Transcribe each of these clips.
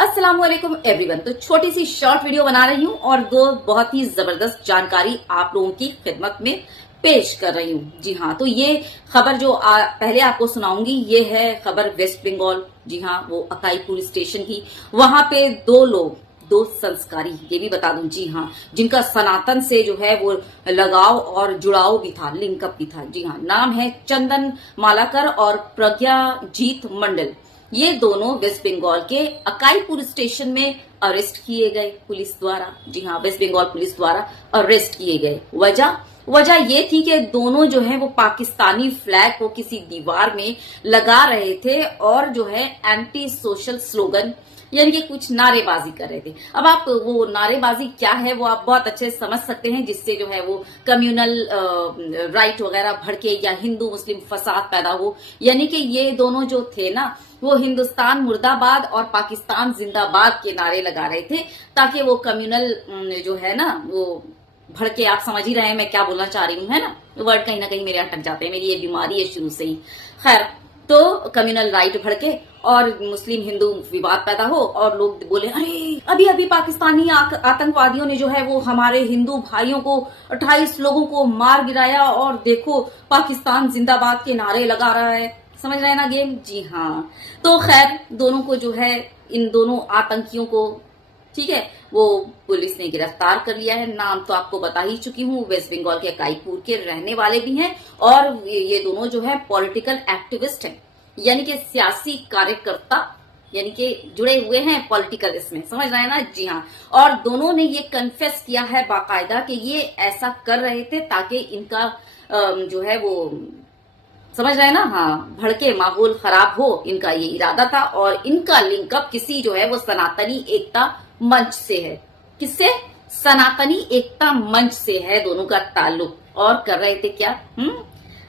अस्सलामुअलैकुम एवरीवन। तो छोटी सी शॉर्ट वीडियो बना रही हूँ और दो बहुत ही जबरदस्त जानकारी आप लोगों की खिदमत में पेश कर रही हूँ। जी हाँ, तो ये खबर जो पहले आपको सुनाऊंगी ये है खबर वेस्ट बंगाल। जी हाँ, वो अकाई पुलिस स्टेशन की। वहां पे दो संस्कारी, ये भी बता दूं, जी हाँ, जिनका सनातन से जो है वो लगाव और जुड़ाव भी था, लिंकअप भी था। जी हाँ, नाम है चंदन मालाकर और प्रज्ञाजीत मंडल। ये दोनों वेस्ट बंगाल के अकाईपुर स्टेशन में अरेस्ट किए गए पुलिस द्वारा। जी हाँ, वेस्ट बंगाल पुलिस द्वारा अरेस्ट किए गए। वजह ये थी कि दोनों जो है वो पाकिस्तानी फ्लैग को किसी दीवार में लगा रहे थे और जो है एंटी सोशल स्लोगन यानी कि कुछ नारेबाजी कर रहे थे। अब आप वो नारेबाजी क्या है वो आप बहुत अच्छे से समझ सकते हैं, जिससे जो है वो कम्युनल राइट वगैरह भड़के या हिंदू मुस्लिम फसाद पैदा हो। यानी कि ये दोनों जो थे ना, वो हिंदुस्तान मुर्दाबाद और पाकिस्तान जिंदाबाद के नारे लगा रहे थे, ताकि वो कम्युनल जो है ना वो भड़के। आप समझ ही रहे हैं मैं क्या बोलना चाह रही हूँ, है ना। वर्ड कहीं ना कहीं मेरे अटक जाते हैं, मेरी ये बीमारी है शुरू से ही। खैर, तो कम्युनल राइट भड़के और मुस्लिम हिंदू विवाद पैदा हो और लोग बोले अरे अभी अभी पाकिस्तानी आतंकवादियों ने जो है वो हमारे हिंदू भाइयों को 28 लोगों को मार गिराया और देखो पाकिस्तान जिंदाबाद के नारे लगा रहा है। समझ रहे हैं ना गेम। जी हाँ, तो खैर दोनों को जो है, इन दोनों आतंकियों को, ठीक है, वो पुलिस ने गिरफ्तार कर लिया है। नाम तो आपको बता ही चुकी हूँ, वेस्ट बंगाल के काईपुर के रहने वाले भी हैं और ये दोनों जो है पॉलिटिकल एक्टिविस्ट हैं, यानी कि सियासी कार्यकर्ता, यानी कि जुड़े हुए हैं पॉलिटिकल इसमें। समझ रहे हैं ना। जी हाँ, और दोनों ने ये कन्फेस किया है बाकायदा कि ये ऐसा कर रहे थे ताकि इनका जो है वो, समझ रहे हैं ना, हाँ, भड़के माहौल खराब हो, इनका ये इरादा था। और इनका लिंकअप किसी जो है वो सनातनी एकता मंच से है। किससे? सनातनी एकता मंच से है दोनों का ताल्लुक। और कर रहे थे क्या?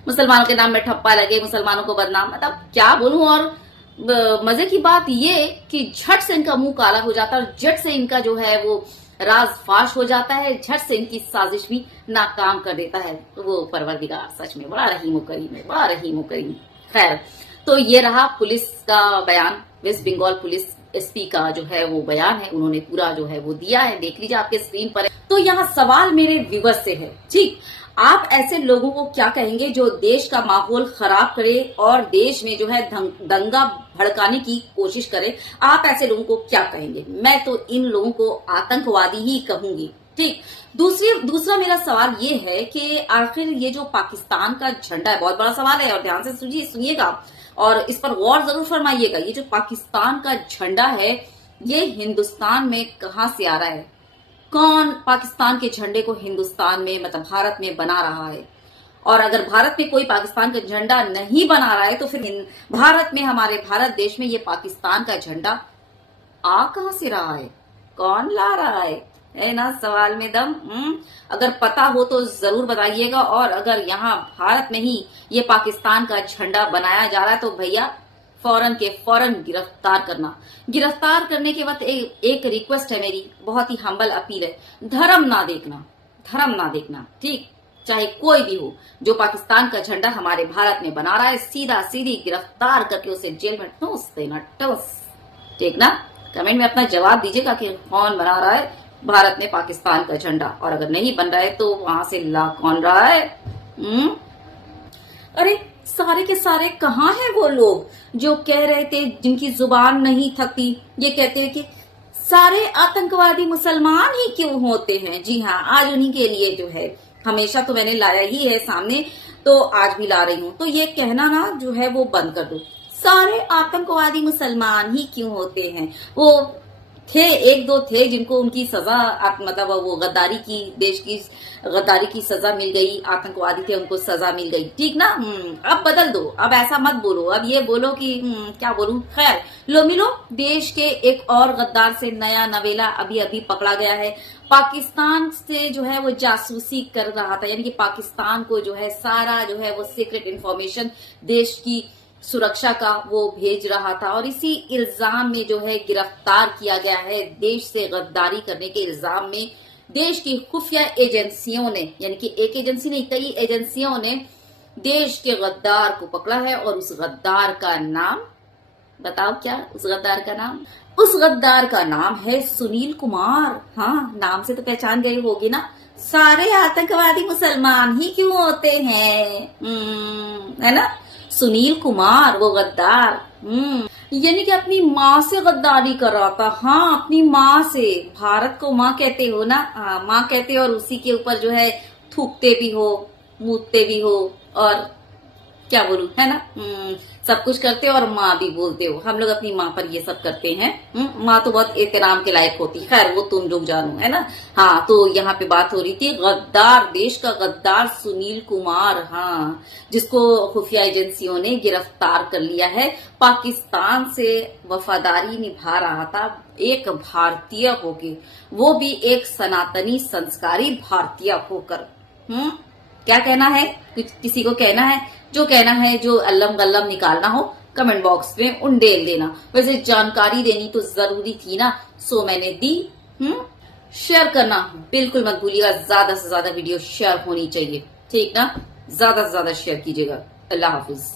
मुसलमानों के नाम में ठप्पा लगे, मुसलमानों को बदनाम, मतलब क्या बोलूं। और मजे की बात ये कि झट से इनका मुंह काला हो जाता है और झट से इनका जो है वो राज फाश हो जाता है, झट से इनकी साजिश भी नाकाम कर देता है। तो वो परवरदिगार सच में बड़ा रहीम करीम है, बड़ा रहीम करीम। खैर, तो ये रहा पुलिस का बयान, वेस्ट बंगाल पुलिस एसपी का जो है वो बयान है, उन्होंने पूरा जो है वो दिया है, देख लीजिए आपके स्क्रीन पर है। तो यहाँ सवाल मेरे व्यूअर्स से है, ठीक, आप ऐसे लोगों को क्या कहेंगे जो देश का माहौल खराब करे और देश में जो है दंगा भड़काने की कोशिश करे? आप ऐसे लोगों को क्या कहेंगे? मैं तो इन लोगों को आतंकवादी ही कहूंगी। ठीक, दूसरा मेरा सवाल ये है कि आखिर ये जो पाकिस्तान का झंडा है, बहुत बड़ा सवाल है और ध्यान से सुनिएगा और इस पर गौर जरूर फरमाइएगा। ये जो पाकिस्तान का झंडा है ये हिंदुस्तान में कहां से आ रहा है? कौन पाकिस्तान के झंडे को हिंदुस्तान में, मतलब भारत में बना रहा है? और अगर भारत में कोई पाकिस्तान का झंडा नहीं बना रहा है तो फिर भारत में, हमारे भारत देश में ये पाकिस्तान का झंडा आ कहां से रहा है? कौन ला रहा है ना सवाल में दम। अगर पता हो तो जरूर बताइएगा। और अगर यहाँ भारत में ही ये पाकिस्तान का झंडा बनाया जा रहा है तो भैया फौरन के फौरन गिरफ्तार करना। गिरफ्तार करने के वक्त एक रिक्वेस्ट है मेरी, बहुत ही हम्बल अपील है, धर्म ना देखना, ठीक, चाहे कोई भी हो जो पाकिस्तान का झंडा हमारे भारत में बना रहा है, सीधा सीधी गिरफ्तार करके उसे जेल में ठूस देना, ठूस। ठीक ना? कमेंट में अपना जवाब दीजिएगा कि कौन बना रहा है भारत में पाकिस्तान का झंडा, और अगर नहीं बन रहा है तो वहां से ला कौन रहा है? अरे सारे के सारे कहाँ हैं वो लोग जो कह रहे थे, जिनकी जुबान नहीं थकती, ये कहते हैं कि सारे आतंकवादी मुसलमान ही क्यों होते हैं? जी हाँ, आज उन्हीं के लिए जो है, हमेशा तो मैंने लाया ही है सामने, तो आज भी ला रही हूँ। तो ये कहना ना जो है वो बंद कर दो, सारे आतंकवादी मुसलमान ही क्यों होते हैं। वो थे, एक दो थे जिनको उनकी सजा, मतलब वो गद्दारी की, देश की गद्दारी की सजा मिल गई, आतंकवादी थे उनको सजा मिल गई, ठीक ना। अब बदल दो, अब ऐसा मत बोलो, अब ये बोलो कि क्या बोलूं। खैर, लो मिलो, देश के एक और गद्दार से नया नवेला अभी अभी पकड़ा गया है। पाकिस्तान से जो है वो जासूसी कर रहा था, यानी कि पाकिस्तान को जो है सारा जो है वो सीक्रेट इंफॉर्मेशन देश की सुरक्षा का वो भेज रहा था और इसी इल्जाम में जो है गिरफ्तार किया गया है। देश से गद्दारी करने के इल्जाम में देश की खुफिया एजेंसियों ने, यानी कि एक एजेंसी नहीं कई एजेंसियों ने देश के गद्दार को पकड़ा है और उस गद्दार का नाम बताओ क्या उस गद्दार का नाम? उस गद्दार का नाम है सुनील कुमार। हाँ, नाम से तो पहचान गई होगी ना। सारे आतंकवादी मुसलमान ही क्यों होते हैं? है ना, सुनील कुमार वो गद्दार। यानी कि अपनी माँ से गद्दारी कर रहा था। हाँ, अपनी माँ से। भारत को माँ कहते हो ना? हाँ, माँ कहते हो और उसी के ऊपर जो है थूकते भी हो, मूतते भी हो और क्या बोलूं, है ना, सब कुछ करते हो और माँ भी बोलते हो। हम लोग अपनी माँ पर ये सब करते हैं। माँ तो बहुत एहतराम के लायक होती। खैर वो तुम लोग जानो, है ना। हाँ, तो यहाँ पे बात हो रही थी गद्दार, देश का गद्दार सुनील कुमार। हाँ, जिसको खुफिया एजेंसियों ने गिरफ्तार कर लिया है। पाकिस्तान से वफादारी निभा रहा था एक भारतीय होके, वो भी एक सनातनी संस्कारी भारतीय होकर। क्या कहना है? किसी को कहना है? जो कहना है, जो अल्लम गल्लम निकालना हो, कमेंट बॉक्स में उंडेल देना। वैसे जानकारी देनी तो जरूरी थी ना, सो मैंने दी। शेयर करना बिल्कुल मत भूलिएगा। ज्यादा से ज्यादा वीडियो शेयर होनी चाहिए, ठीक ना? ज्यादा से ज्यादा शेयर कीजिएगा। अल्लाह हाफिज।